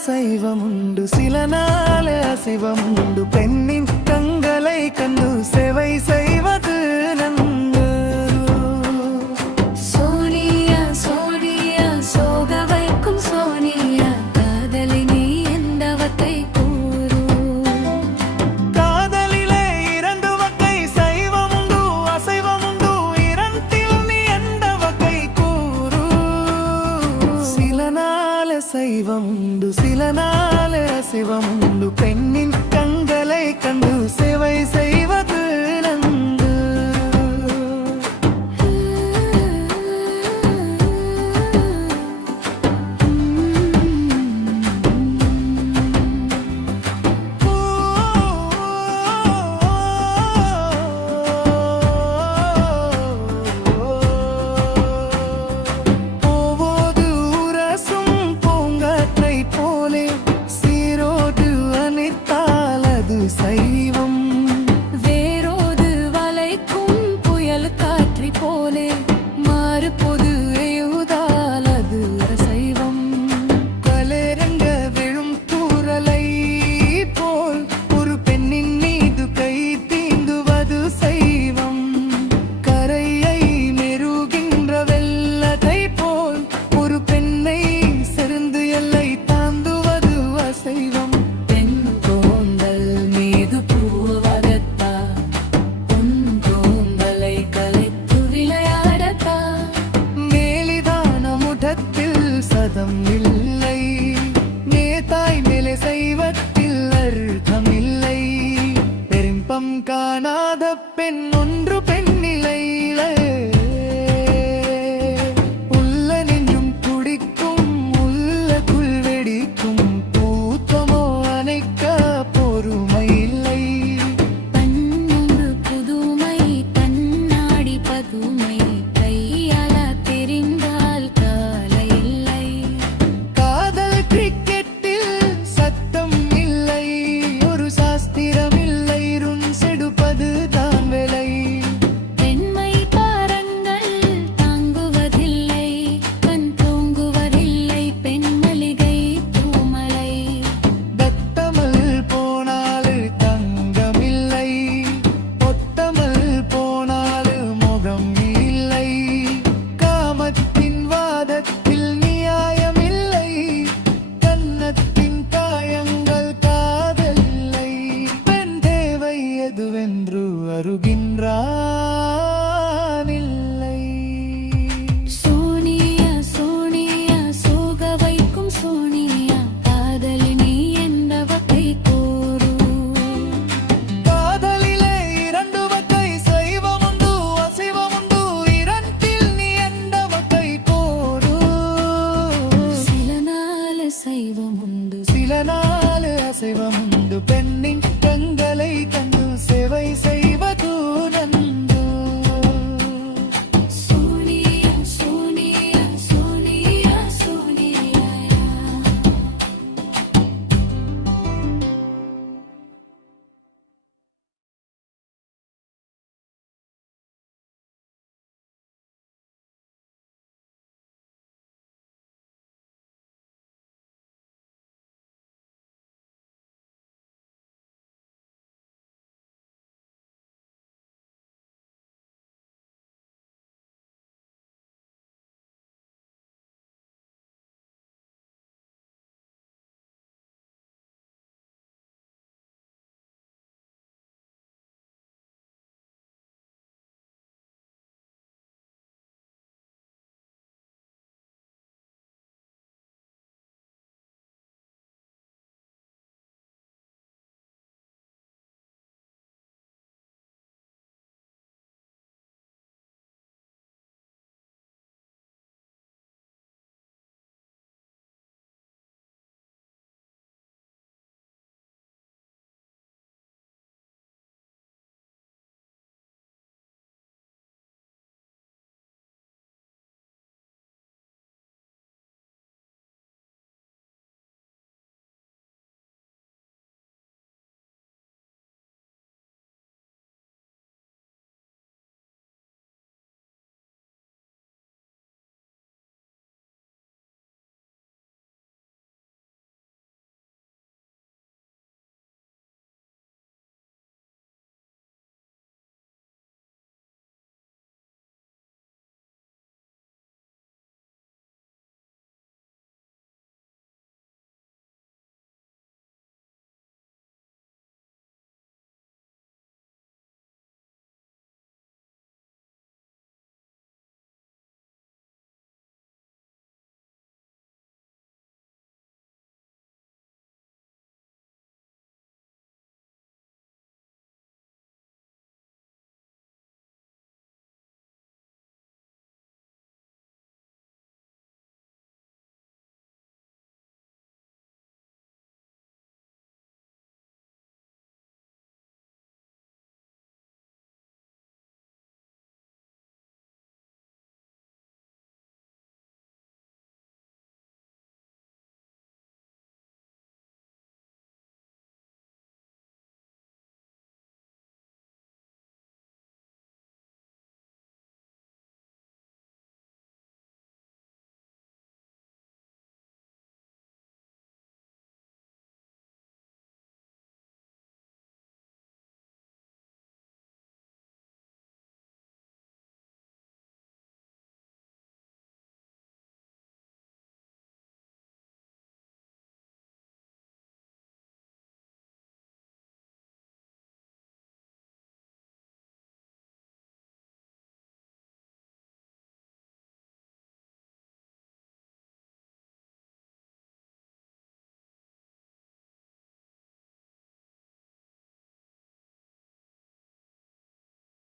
சைவமுண்டு சில நாள் அசைவமுண்டு பெண்ணின் கண்களை கண்டு சேவை செய்வது நன்று. சோனியா சோனியா சோக வைக்கும் சோனியா காதலினி எந்தவத்தை கூறு. காதலிலே இரண்டு வகை சைவமுண்டு அசைவமுண்டு இரண்டில் நீ எந்த வகை கூறு. சில நாள் சைவமுண்டு சில நாள் அசைவமுண்டு பெண்ணின் கண்களை கண்டு சேவை செய்வது நன்று. போவது உரசும் பூங்காற்றை போலே சீரோடு அணைத்தால் அது சைவம். வேரோது வளைக்கும் புயல் காற்றி போலே மாறு பொது எழுதால் அது அசைவம். கலரங்க விழும் தூறலை போல் ஒரு பெண்ணின் மீது கை தீண்டுவது சைவம். கரையை மெருகின்ற வெள்ளத்தை போல் ஒரு பெண்ணை செறிந்து எல்லை தாண்டுவது அசைவம். பெண் கோந்தல் மீது பூவதத்தா உன் கோந்தலை கலைத்து விளையாடத்தா. மேலிதான முடத்தில் சதம் இல்லை நேதாய் மேலே செய்வத்தில் அர்த்தமில்லை. பெரும்பம் காணாத பெண் ஒன்று பெண்ணிலை. உள்ள நெஞ்சும் துடிக்கும் உள்ளக்குள் வெடிக்கும் பூத்தமோ அணைக்க பொறுமை இல்லை. தன்னொன்று புதுமை தன்னாடி பதுமை கையால தெரிந்தால் காலை இல்லை. காதல் கிரிக்கெட்டில் சத்தம் இல்லை ஒரு சாஸ்திரம் இல்லை ருன் செடுப்பது தான் வேலை. பெண்மை பாரங்கள் தாங்குவதில்லை கண் தூங்குவதில்லை பெண் மல்லிகை பூமலை. தத்தமல் போனாலு தங்கமில்லை ஒத்தமல் போனாலு முகம் இல்லை. காமத்தின் வாதத்தில் நியாயமில்லை கன்னத்தின் காயங்கள் காதலில்லை. பெண் தேவை எதுவென்று அருகின்றான் இல்லை. சோனியா சோனியா சோக வைக்கும் சோனியா காதலினி எந்த வகை கூறு. காதலிலே இரண்டு வகை சைவமுண்டு அசைவமுண்டு இரண்டில் நீ எந்த வகை கோரு. சில நாள் சைவமுண்டு சில நாள் அசைவமுண்டு பெண்ணின் கண்களை கண்டு சேவை செய்